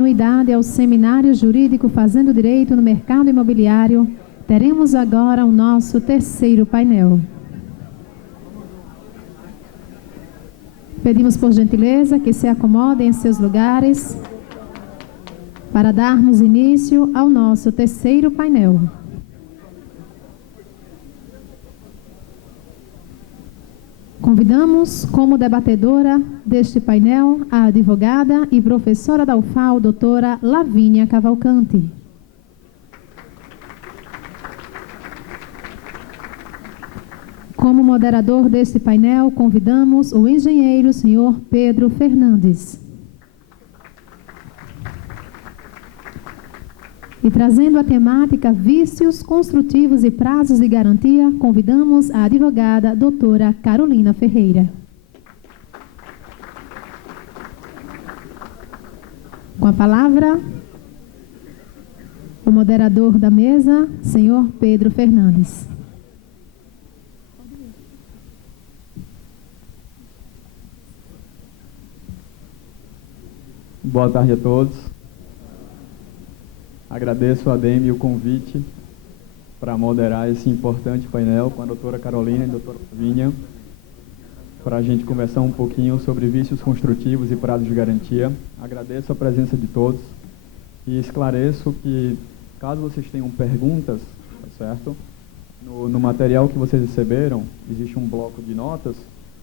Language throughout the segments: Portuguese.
Continuidade ao Seminário Jurídico Fazendo Direito no Mercado Imobiliário, teremos agora o nosso terceiro painel. Pedimos por gentileza que se acomodem em seus lugares para darmos início ao nosso terceiro painel. Convidamos como debatedora deste painel a advogada e professora da UFAL, doutora Lavínia Cavalcante. Como moderador deste painel, convidamos o engenheiro senhor Pedro Fernandes. E trazendo a temática vícios construtivos e prazos de garantia, convidamos a advogada doutora Carolina Ferreira. Com a palavra, o moderador da mesa, senhor Pedro Fernandes. Boa tarde a todos. Agradeço a ADEME o convite para moderar esse importante painel com a doutora Carolina e a doutora Lavínia, para a gente conversar um pouquinho sobre vícios construtivos e prazos de garantia. Agradeço a presença de todos e esclareço que, caso vocês tenham perguntas, tá certo? No material que vocês receberam, existe um bloco de notas,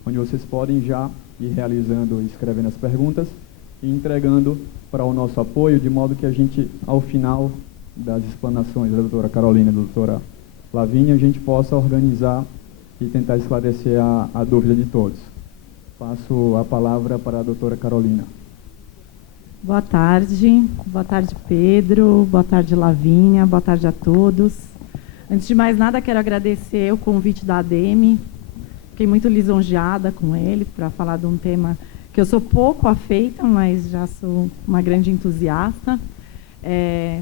onde vocês podem já ir realizando e escrevendo as perguntas e entregando para o nosso apoio, de modo que a gente, ao final das explanações da doutora Carolina e da doutora Lavínia, a gente possa organizar e tentar esclarecer a dúvida de todos. Passo a palavra para a doutora Carolina. Boa tarde Pedro, boa tarde Lavínia, boa tarde a todos. Antes de mais nada, quero agradecer o convite da ADEME, fiquei muito lisonjeada com ele para falar de um tema que eu sou pouco afeita, mas já sou uma grande entusiasta.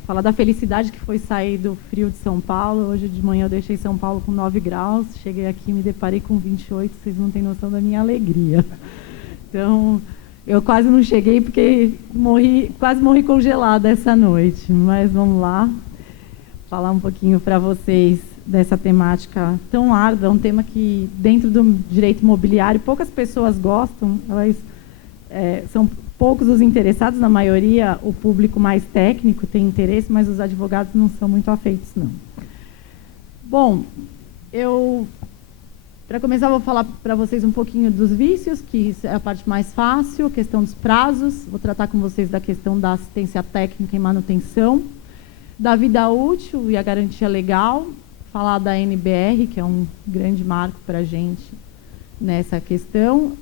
Falar da felicidade que foi sair do frio de São Paulo. Hoje de manhã eu deixei São Paulo com 9 graus, cheguei aqui e me deparei com 28, vocês não têm noção da minha alegria. Então, eu quase não cheguei porque quase morri congelada essa noite. Mas vamos lá, falar um pouquinho para vocês dessa temática tão árdua, um tema que dentro do direito imobiliário poucas pessoas gostam, são poucos os interessados, na maioria o público mais técnico tem interesse, mas os advogados não são muito afeitos, não. Bom, para começar, vou falar para vocês um pouquinho dos vícios, que é a parte mais fácil, a questão dos prazos, vou tratar com vocês da questão da assistência técnica e manutenção, da vida útil e a garantia legal, falar da NBR, que é um grande marco para a gente nessa questão,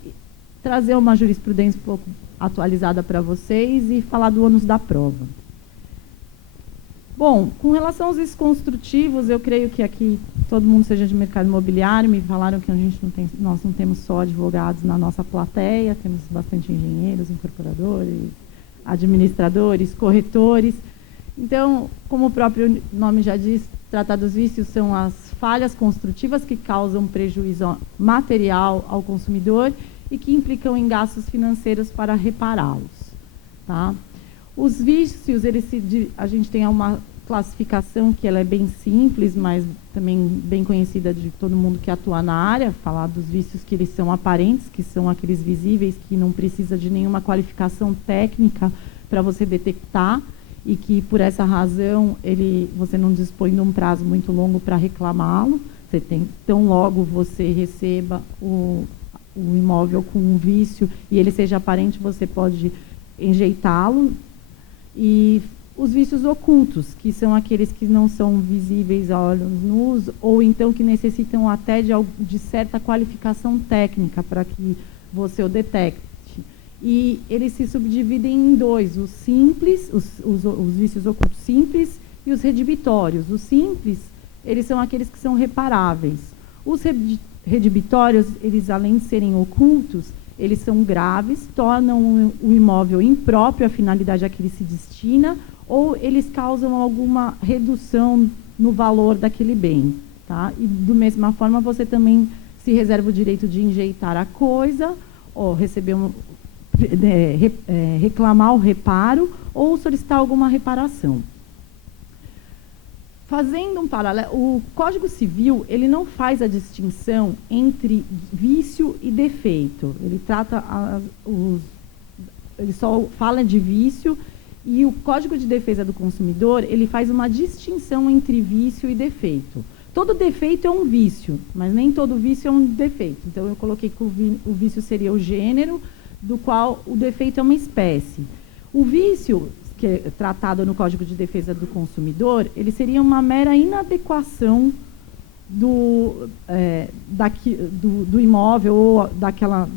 trazer uma jurisprudência um pouco atualizada para vocês e falar do ônus da prova. Bom, com relação aos vícios construtivos, eu creio que aqui todo mundo seja de mercado imobiliário, me falaram que nós não temos só advogados na nossa plateia, temos bastante engenheiros, incorporadores, administradores, corretores. Então, como o próprio nome já diz, tratar dos vícios são as falhas construtivas que causam prejuízo material ao consumidor e que implicam em gastos financeiros para repará-los. Tá? Os vícios, a gente tem uma classificação que ela é bem simples, mas também bem conhecida de todo mundo que atua na área, falar dos vícios que eles são aparentes, que são aqueles visíveis, que não precisa de nenhuma qualificação técnica para você detectar, e que, por essa razão, você não dispõe de um prazo muito longo para reclamá-lo. Tão logo você receba o imóvel com um vício e ele seja aparente, você pode enjeitá-lo. E os vícios ocultos, que são aqueles que não são visíveis a olhos nus, ou então que necessitam até de certa qualificação técnica para que você o detecte. E eles se subdividem em dois, os simples, os vícios ocultos simples e os redibitórios. Os simples, eles são aqueles que são reparáveis. Os redibitórios, eles além de serem ocultos, eles são graves, tornam o imóvel impróprio à finalidade a que ele se destina, ou eles causam alguma redução no valor daquele bem. Tá? E, da mesma forma, você também se reserva o direito de enjeitar a coisa, ou receber reclamar o reparo, ou solicitar alguma reparação. Fazendo um paralelo, o Código Civil, ele não faz a distinção entre vício e defeito. Ele trata ele só fala de vício, e o Código de Defesa do Consumidor, ele faz uma distinção entre vício e defeito. Todo defeito é um vício, mas nem todo vício é um defeito. Então, eu coloquei que o vício seria o gênero, do qual o defeito é uma espécie. O vício, que é tratado no Código de Defesa do Consumidor, ele seria uma mera inadequação do imóvel ou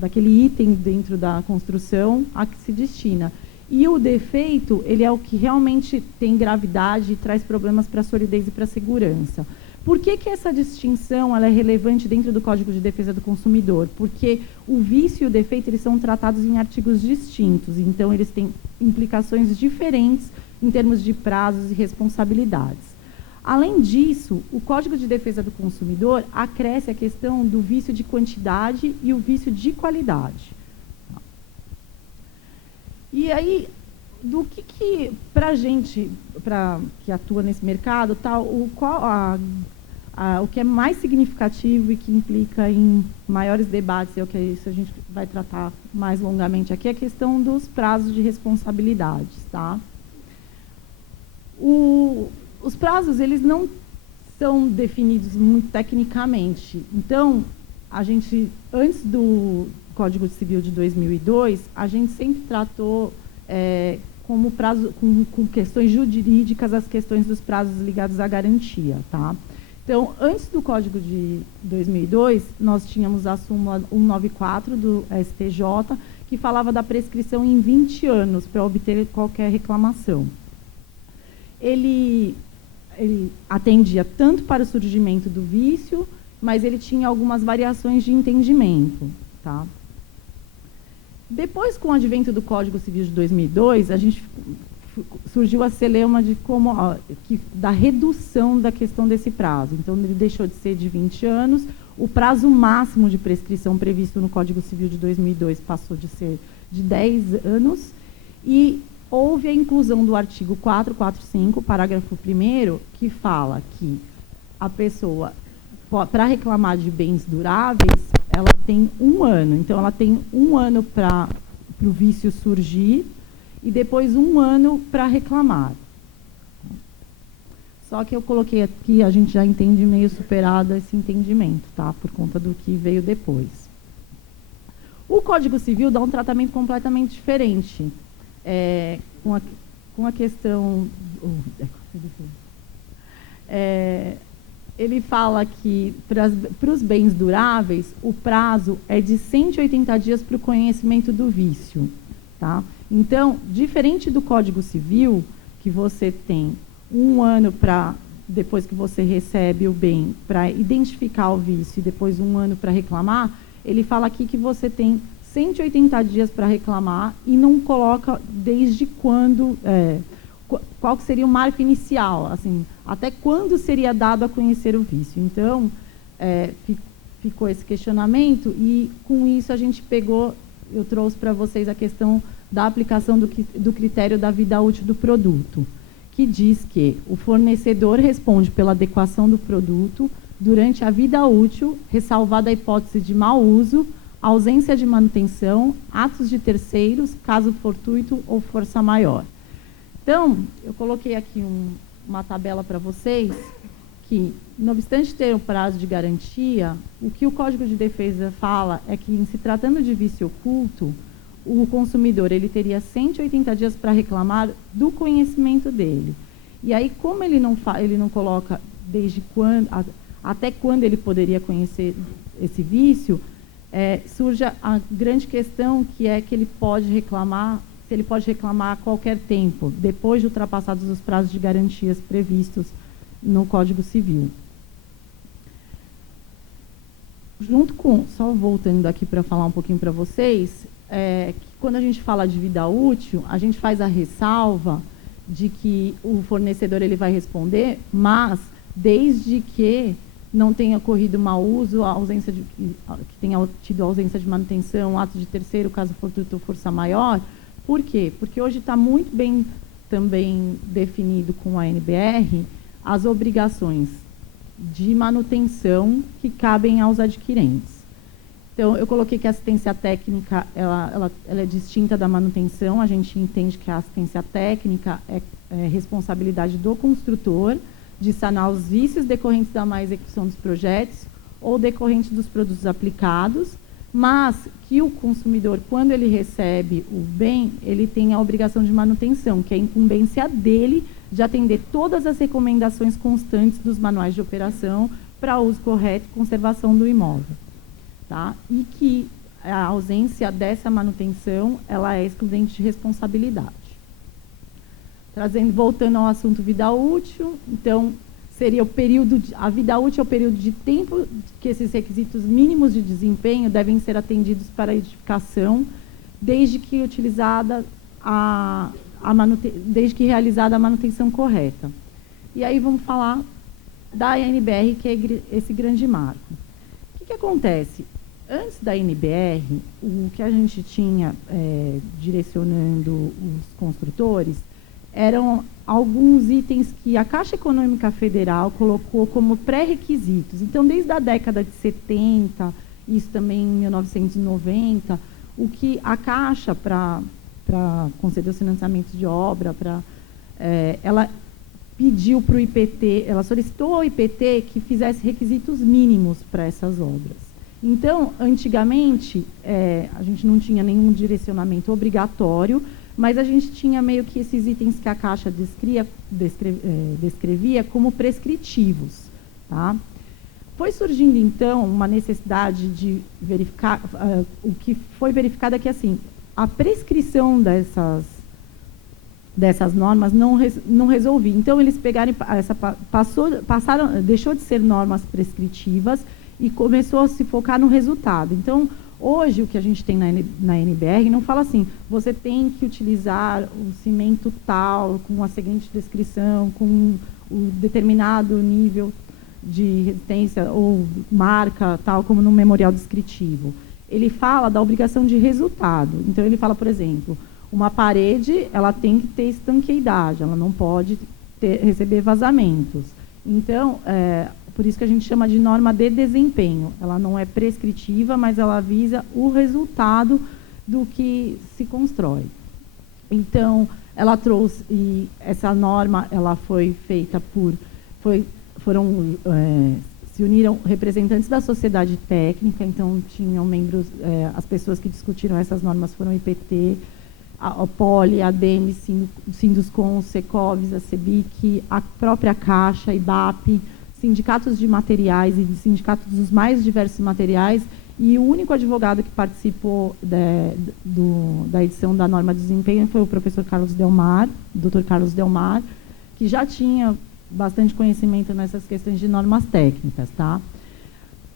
daquele item dentro da construção a que se destina. E o defeito, ele é o que realmente tem gravidade e traz problemas para a solidez e para a segurança. Por que essa distinção ela é relevante dentro do Código de Defesa do Consumidor? Porque o vício e o defeito eles são tratados em artigos distintos, então eles têm implicações diferentes em termos de prazos e responsabilidades. Além disso, o Código de Defesa do Consumidor acresce a questão do vício de quantidade e o vício de qualidade. E aí, do que para a gente, que atua nesse mercado, o que é mais significativo e que implica em maiores debates, o que isso a gente vai tratar mais longamente aqui, é a questão dos prazos de responsabilidades. Tá? Os prazos, eles não são definidos muito tecnicamente. Então, a gente, antes do Código Civil de 2002, a gente sempre tratou como prazo, com questões jurídicas, as questões dos prazos ligados à garantia. Tá? Então, antes do Código de 2002, nós tínhamos a súmula 194 do STJ, que falava da prescrição em 20 anos para obter qualquer reclamação. Ele atendia tanto para o surgimento do vício, mas ele tinha algumas variações de entendimento. Tá? Depois, com o advento do Código Civil de 2002, surgiu a celeuma da redução da questão desse prazo. Então, ele deixou de ser de 20 anos, o prazo máximo de prescrição previsto no Código Civil de 2002 passou de ser de 10 anos, e houve a inclusão do artigo 445, parágrafo 1º, que fala que a pessoa, para reclamar de bens duráveis, ela tem 1 ano. Então, ela tem 1 ano para o vício surgir e depois 1 ano para reclamar. Só que eu coloquei aqui, a gente já entende meio superado esse entendimento, tá? Por conta do que veio depois. O Código Civil dá um tratamento completamente diferente. Com a questão... ele fala que, para os bens duráveis, o prazo é de 180 dias para o conhecimento do vício. Tá? Então, diferente do Código Civil, que você tem 1 ano depois que você recebe o bem, para identificar o vício, e depois 1 ano para reclamar, ele fala aqui que você tem 180 dias para reclamar e não coloca desde quando, qual seria o marco inicial, assim, até quando seria dado a conhecer o vício. Então, ficou esse questionamento e, com isso, a gente eu trouxe para vocês a questão da aplicação do critério da vida útil do produto, que diz que o fornecedor responde pela adequação do produto durante a vida útil, ressalvada a hipótese de mau uso, ausência de manutenção, atos de terceiros, caso fortuito ou força maior. Então, eu coloquei aqui uma tabela para vocês que, não obstante ter o prazo de garantia, o que o Código de Defesa fala é que, em se tratando de vício oculto, o consumidor ele teria 180 dias para reclamar do conhecimento dele. E aí, como ele não coloca desde quando, até quando ele poderia conhecer esse vício, surge a grande questão, que é que ele pode reclamar, se ele pode reclamar a qualquer tempo, depois de ultrapassados os prazos de garantias previstos no Código Civil. Só voltando aqui para falar um pouquinho para vocês, que quando a gente fala de vida útil, a gente faz a ressalva de que o fornecedor ele vai responder, mas desde que não tenha ocorrido mau uso, que tenha tido ausência de manutenção, ato de terceiro, caso fortuito ou força maior. Por quê? Porque hoje está muito bem também definido com a NBR as obrigações de manutenção que cabem aos adquirentes. Então, eu coloquei que a assistência técnica ela é distinta da manutenção. A gente entende que a assistência técnica é responsabilidade do construtor de sanar os vícios decorrentes da má execução dos projetos ou decorrentes dos produtos aplicados, mas que o consumidor, quando ele recebe o bem, ele tem a obrigação de manutenção, que é a incumbência dele de atender todas as recomendações constantes dos manuais de operação para uso correto e conservação do imóvel. Tá? E que a ausência dessa manutenção ela é excludente de responsabilidade. Voltando ao assunto vida útil, então, seria o período, a vida útil é o período de tempo que esses requisitos mínimos de desempenho devem ser atendidos para a edificação, desde que realizada a manutenção correta. E aí vamos falar da NBR, que é esse grande marco. O que acontece? Antes da NBR, o que a gente tinha direcionando os construtores eram alguns itens que a Caixa Econômica Federal colocou como pré-requisitos. Então, desde a década de 70, isso também em 1990, o que a Caixa, para conceder os financiamentos de obra, ela pediu para o IPT, ela solicitou ao IPT que fizesse requisitos mínimos para essas obras. Então, antigamente, a gente não tinha nenhum direcionamento obrigatório, mas a gente tinha meio que esses itens que a Caixa descrevia como prescritivos. Tá? Foi surgindo, então, uma necessidade de verificar, o que foi verificado é que, assim, a prescrição dessas normas não resolvia. Então, eles pegaram, deixou de ser normas prescritivas e começou a se focar no resultado. Então, hoje, o que a gente tem na NBR não fala assim, você tem que utilizar o cimento tal, com a seguinte descrição, com o determinado nível de resistência ou marca, tal como no memorial descritivo. Ele fala da obrigação de resultado. Então, ele fala, por exemplo, uma parede ela tem que ter estanqueidade, ela não pode receber vazamentos. Então, por isso que a gente chama de norma de desempenho. Ela não é prescritiva, mas ela visa o resultado do que se constrói. Então, ela trouxe, e essa norma ela foi feita se uniram representantes da sociedade técnica, então tinham membros, as pessoas que discutiram essas normas foram o IPT, a Poli, a ADEME, Sinduscon, Secovis, a CEBIC, a própria Caixa, IBAP, sindicatos de materiais e sindicatos dos mais diversos materiais, e o único advogado que participou da edição da norma de desempenho foi o professor Carlos Delmar, Dr. Carlos Delmar, que já tinha bastante conhecimento nessas questões de normas técnicas. Tá?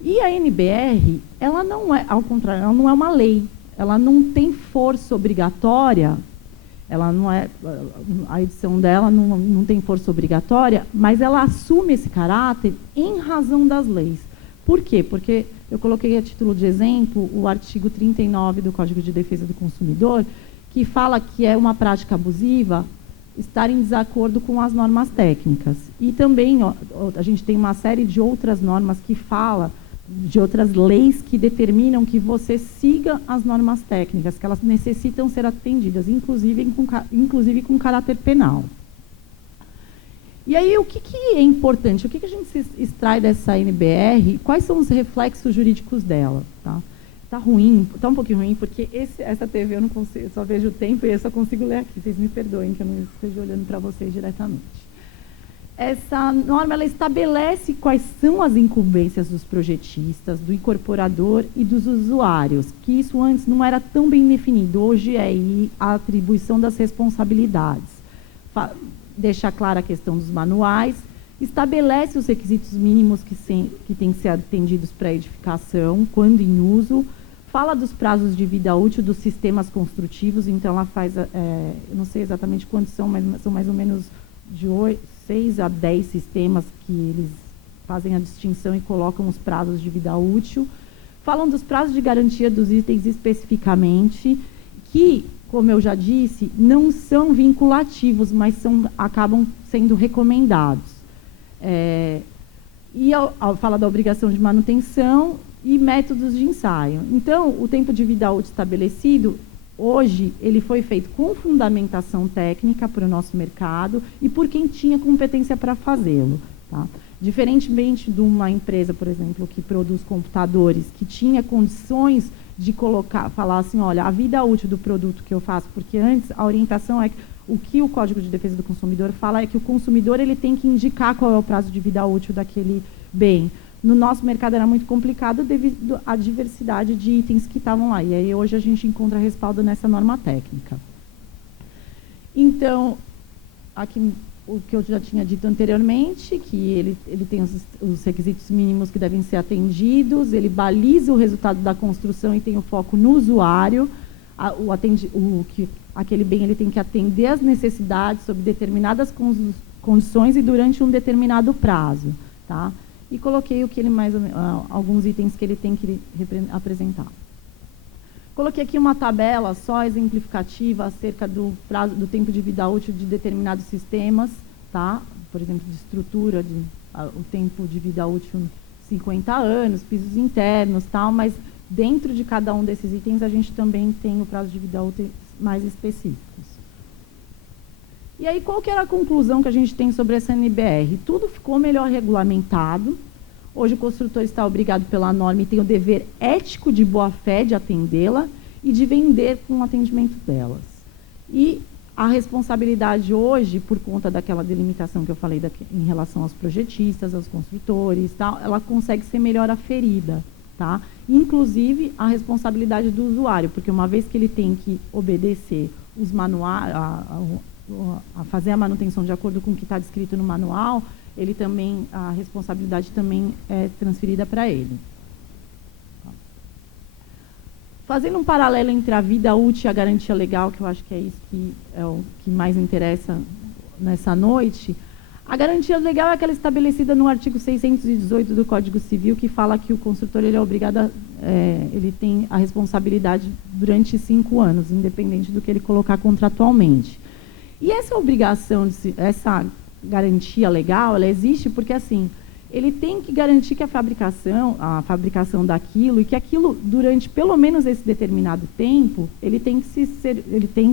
E a NBR, ela não é, ao contrário, ela não é uma lei, ela não tem força obrigatória, ela não é, a edição dela não tem força obrigatória, mas ela assume esse caráter em razão das leis. Por quê? Porque eu coloquei a título de exemplo o artigo 39 do Código de Defesa do Consumidor, que fala que é uma prática abusiva estar em desacordo com as normas técnicas. E também a gente tem uma série de outras normas que fala de outras leis que determinam que você siga as normas técnicas, que elas necessitam ser atendidas, inclusive com caráter penal. E aí, o que é importante? O que a gente se extrai dessa NBR? Quais são os reflexos jurídicos dela? Tá ruim, tá um pouquinho ruim, porque essa TV eu não consigo, só vejo o tempo e eu só consigo ler aqui. Vocês me perdoem que eu não esteja olhando para vocês diretamente. Essa norma ela estabelece quais são as incumbências dos projetistas, do incorporador e dos usuários, que isso antes não era tão bem definido. Hoje é aí a atribuição das responsabilidades. Deixa clara a questão dos manuais, estabelece os requisitos mínimos que têm que ser atendidos para a edificação, quando em uso, fala dos prazos de vida útil dos sistemas construtivos, então ela faz, eu não sei exatamente quantos são, mas são mais ou menos de 6 a 10 sistemas que eles fazem a distinção e colocam os prazos de vida útil. Falam dos prazos de garantia dos itens especificamente, que como eu já disse, não são vinculativos, mas acabam sendo recomendados. E fala da obrigação de manutenção e métodos de ensaio. Então, o tempo de vida útil estabelecido, hoje, ele foi feito com fundamentação técnica para o nosso mercado e por quem tinha competência para fazê-lo. Tá? Diferentemente de uma empresa, por exemplo, que produz computadores, que tinha condições de falar assim, olha, a vida útil do produto que eu faço, porque antes a orientação é que o que o Código de Defesa do Consumidor fala é que o consumidor ele tem que indicar qual é o prazo de vida útil daquele bem. No nosso mercado era muito complicado devido à diversidade de itens que estavam lá. E aí hoje a gente encontra respaldo nessa norma técnica. Então, aqui o que eu já tinha dito anteriormente, que ele tem os requisitos mínimos que devem ser atendidos, ele baliza o resultado da construção e tem o foco no usuário. Aquele bem ele tem que atender às necessidades sob determinadas condições e durante um determinado prazo. Tá? E coloquei alguns itens que ele tem que apresentar. Coloquei aqui uma tabela só exemplificativa acerca do tempo de vida útil de determinados sistemas, tá? Por exemplo, de estrutura, o tempo de vida útil 50 anos, pisos internos, tal, mas dentro de cada um desses itens a gente também tem o prazo de vida útil mais específicos. E aí, qual que era a conclusão que a gente tem sobre essa NBR? Tudo ficou melhor regulamentado. Hoje o construtor está obrigado pela norma e tem o dever ético de boa-fé de atendê-la e de vender com o atendimento delas. E a responsabilidade hoje, por conta daquela delimitação que eu falei em relação aos projetistas, aos construtores, tal, ela consegue ser melhor aferida. Tá? Inclusive a responsabilidade do usuário, porque uma vez que ele tem que obedecer os manuais, a fazer a manutenção de acordo com o que está descrito no manual, a responsabilidade também é transferida para ele. Fazendo um paralelo entre a vida útil e a garantia legal, que eu acho que é isso que é o que mais interessa nessa noite, a garantia legal é aquela estabelecida no artigo 618 do Código Civil, que fala que o construtor ele é obrigado ele tem a responsabilidade durante 5 anos, independente do que ele colocar contratualmente. E essa obrigação, essa garantia legal, ela existe porque, assim, ele tem que garantir que a fabricação daquilo, e que aquilo, durante pelo menos esse determinado tempo, ele tem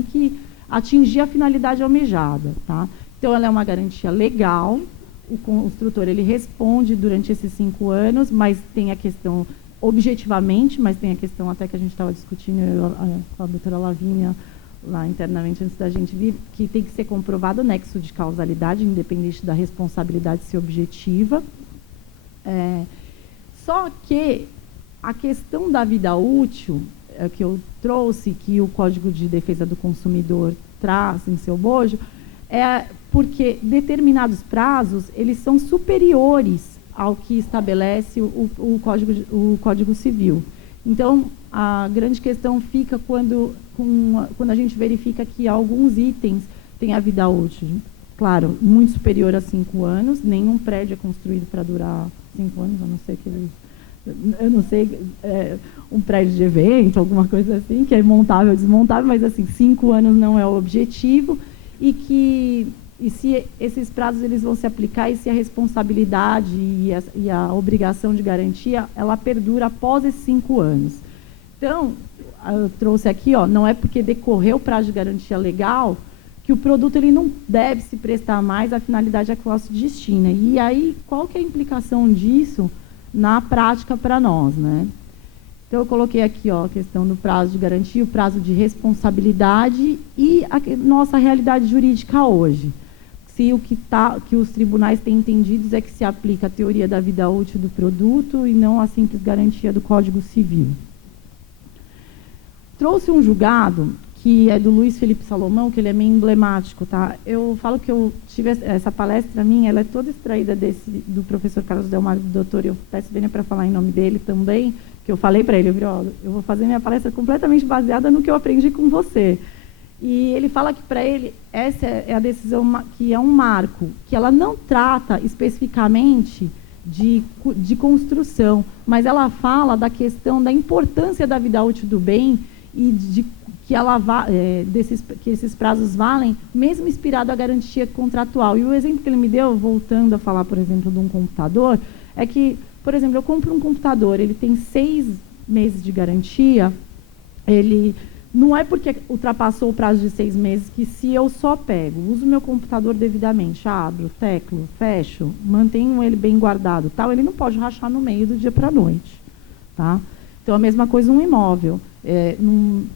que atingir a finalidade almejada. Tá? Então, ela é uma garantia legal, o construtor ele responde durante esses 5 anos, mas tem a questão, objetivamente, mas tem a questão até que a gente estava discutindo com a doutora Lavínia, lá internamente antes da gente vir, que tem que ser comprovado o nexo de causalidade, independente da responsabilidade ser objetiva. Só que a questão da vida útil, que eu trouxe, que o Código de Defesa do Consumidor traz em seu bojo, é porque determinados prazos eles são superiores ao que estabelece o Código Civil. Então, a grande questão fica quando a gente verifica que alguns itens têm a vida útil, claro, muito superior a 5 anos, nenhum prédio é construído para durar 5 anos, um prédio de evento, alguma coisa assim, que é montável, desmontável, mas assim, 5 anos não é o objetivo, e se esses prazos eles vão se aplicar, e se a responsabilidade e a obrigação de garantia, ela perdura após esses 5 anos. Então, eu trouxe aqui, não é porque decorreu o prazo de garantia legal que o produto ele não deve se prestar mais à finalidade a qual se destina. E aí, qual que é a implicação disso na prática para nós, né? Então, eu coloquei aqui a questão do prazo de garantia, o prazo de responsabilidade e a nossa realidade jurídica hoje. Se o que os tribunais têm entendido é que se aplica a teoria da vida útil do produto e não a simples garantia do Código Civil. Trouxe um julgado que é do Luiz Felipe Salomão, que ele é meio emblemático, tá? Eu falo que eu tive essa palestra minha, ela é toda extraída do professor Carlos Delmar, do doutor, eu peço Vênia para falar em nome dele também, que eu falei para ele, eu vou fazer minha palestra completamente baseada no que eu aprendi com você. E ele fala que, para ele, essa é a decisão que é um marco, que ela não trata especificamente de construção, mas ela fala da questão da importância da vida útil do bem e que esses prazos valem, mesmo inspirado a garantia contratual. E o exemplo que ele me deu, voltando a falar, por exemplo, de um computador, é que, por exemplo, eu compro um computador, ele tem 6 meses de garantia, ele não é porque ultrapassou o prazo de 6 meses que, se eu só pego, uso meu computador devidamente, abro, teclo, fecho, mantenho ele bem guardado, tal, ele não pode rachar no meio do dia para a noite. Tá? Então, a mesma coisa um imóvel.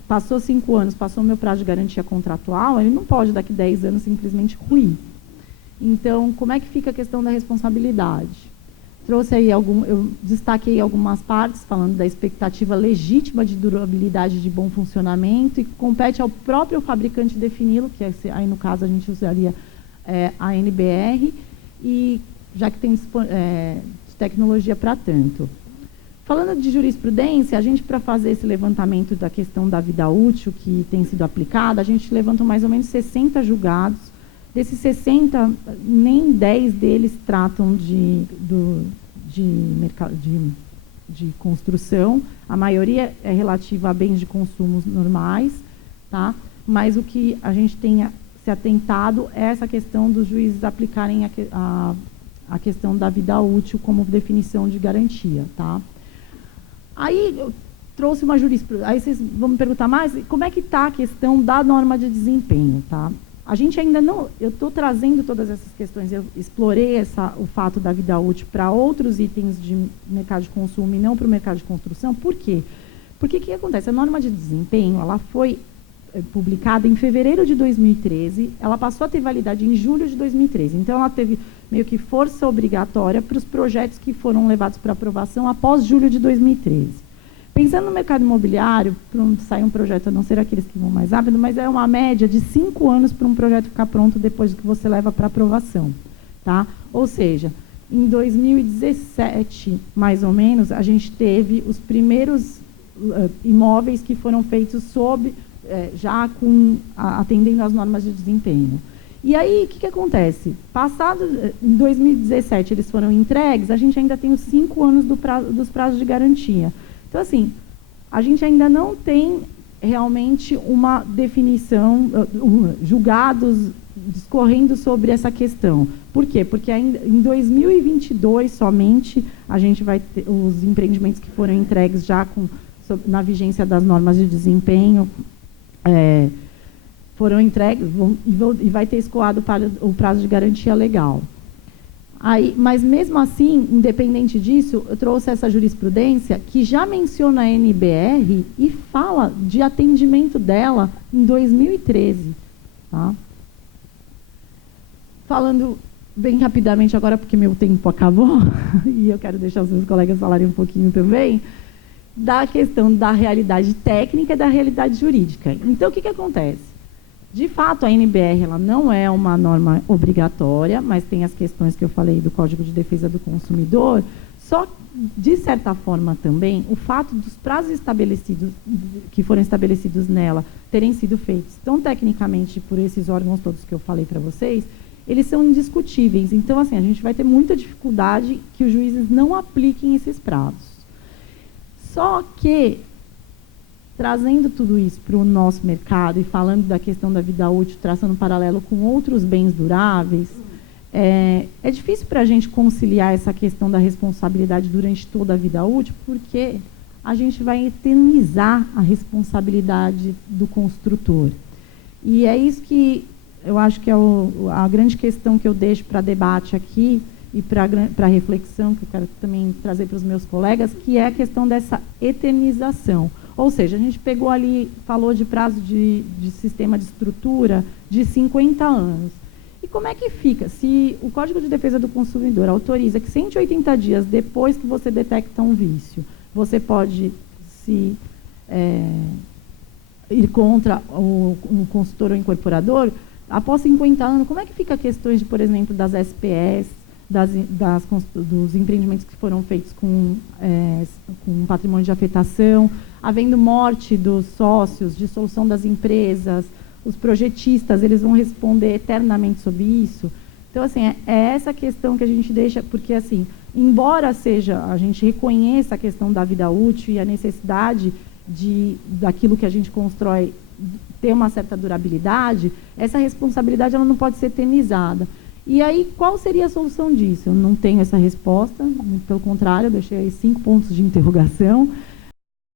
Passou 5 anos, passou o meu prazo de garantia contratual, ele não pode, daqui 10 anos, simplesmente ruir. Então, como é que fica a questão da responsabilidade? Trouxe aí eu destaquei algumas partes, falando da expectativa legítima de durabilidade de bom funcionamento, e que compete ao próprio fabricante defini-lo, que aí, no caso, a gente usaria a NBR, e já que tem tecnologia para tanto. Falando de jurisprudência, a gente, para fazer esse levantamento da questão da vida útil que tem sido aplicada, a gente levantou mais ou menos 60 julgados. Desses 60, nem 10 deles tratam de construção. A maioria é relativa a bens de consumo normais, tá? Mas o que a gente tem se atentado é essa questão dos juízes aplicarem a questão da vida útil como definição de garantia, tá? Aí eu trouxe uma jurisprudência. Aí vocês vão me perguntar, mas como é que está a questão da norma de desempenho, tá? A gente ainda não... Eu estou trazendo todas essas questões, eu explorei o fato da vida útil para outros itens de mercado de consumo e não para o mercado de construção. Por quê? Porque o que acontece? A norma de desempenho, ela foi publicada em fevereiro de 2013, ela passou a ter validade em julho de 2013. Então, ela teve meio que força obrigatória para os projetos que foram levados para aprovação após julho de 2013. Pensando no mercado imobiliário, para sair um projeto, a não ser aqueles que vão mais rápido, mas é uma média de 5 anos para um projeto ficar pronto depois que você leva para aprovação. Tá? Ou seja, em 2017, mais ou menos, a gente teve os primeiros imóveis que foram feitos atendendo às normas de desempenho. E aí, o que acontece? Passado, em 2017, eles foram entregues, a gente ainda tem os 5 anos dos prazos de garantia. Então, assim, a gente ainda não tem realmente uma definição, julgados discorrendo sobre essa questão. Por quê? Porque ainda, em 2022, somente, a gente vai ter os empreendimentos que foram entregues já na vigência das normas de desempenho, foram entregues e vai ter escoado para o prazo de garantia legal. Aí, mas, mesmo assim, independente disso, eu trouxe essa jurisprudência que já menciona a NBR e fala de atendimento dela em 2013. Tá? Falando bem rapidamente agora, porque meu tempo acabou, e eu quero deixar os meus colegas falarem um pouquinho também, da questão da realidade técnica e da realidade jurídica. Então, o que acontece? De fato, a NBR ela não é uma norma obrigatória, mas tem as questões que eu falei do Código de Defesa do Consumidor. Só, de certa forma, também, o fato dos prazos estabelecidos, que foram estabelecidos nela, terem sido feitos tão tecnicamente por esses órgãos todos que eu falei para vocês, eles são indiscutíveis. Então, assim, a gente vai ter muita dificuldade que os juízes não apliquem esses prazos. Só que, trazendo tudo isso para o nosso mercado e falando da questão da vida útil, traçando um paralelo com outros bens duráveis, é difícil para a gente conciliar essa questão da responsabilidade durante toda a vida útil, porque a gente vai eternizar a responsabilidade do construtor. E é isso que eu acho que é a grande questão que eu deixo para debate aqui, e para reflexão, que eu quero também trazer para os meus colegas, que é a questão dessa eternização. Ou seja, a gente pegou ali, falou de prazo de sistema de estrutura de 50 anos. E como é que fica? Se o Código de Defesa do Consumidor autoriza que 180 dias depois que você detecta um vício, você pode ir contra o consultor ou incorporador, após 50 anos, como é que fica a questão de, por exemplo, das SPS, dos empreendimentos que foram feitos com patrimônio de afetação, havendo morte dos sócios, dissolução das empresas, os projetistas, eles vão responder eternamente sobre isso? Então, assim, é essa questão que a gente deixa, porque, assim, embora a gente reconheça a questão da vida útil e a necessidade daquilo que a gente constrói ter uma certa durabilidade, essa responsabilidade ela não pode ser eternizada. E aí, qual seria a solução disso? Eu não tenho essa resposta, muito pelo contrário, eu deixei aí 5 pontos de interrogação.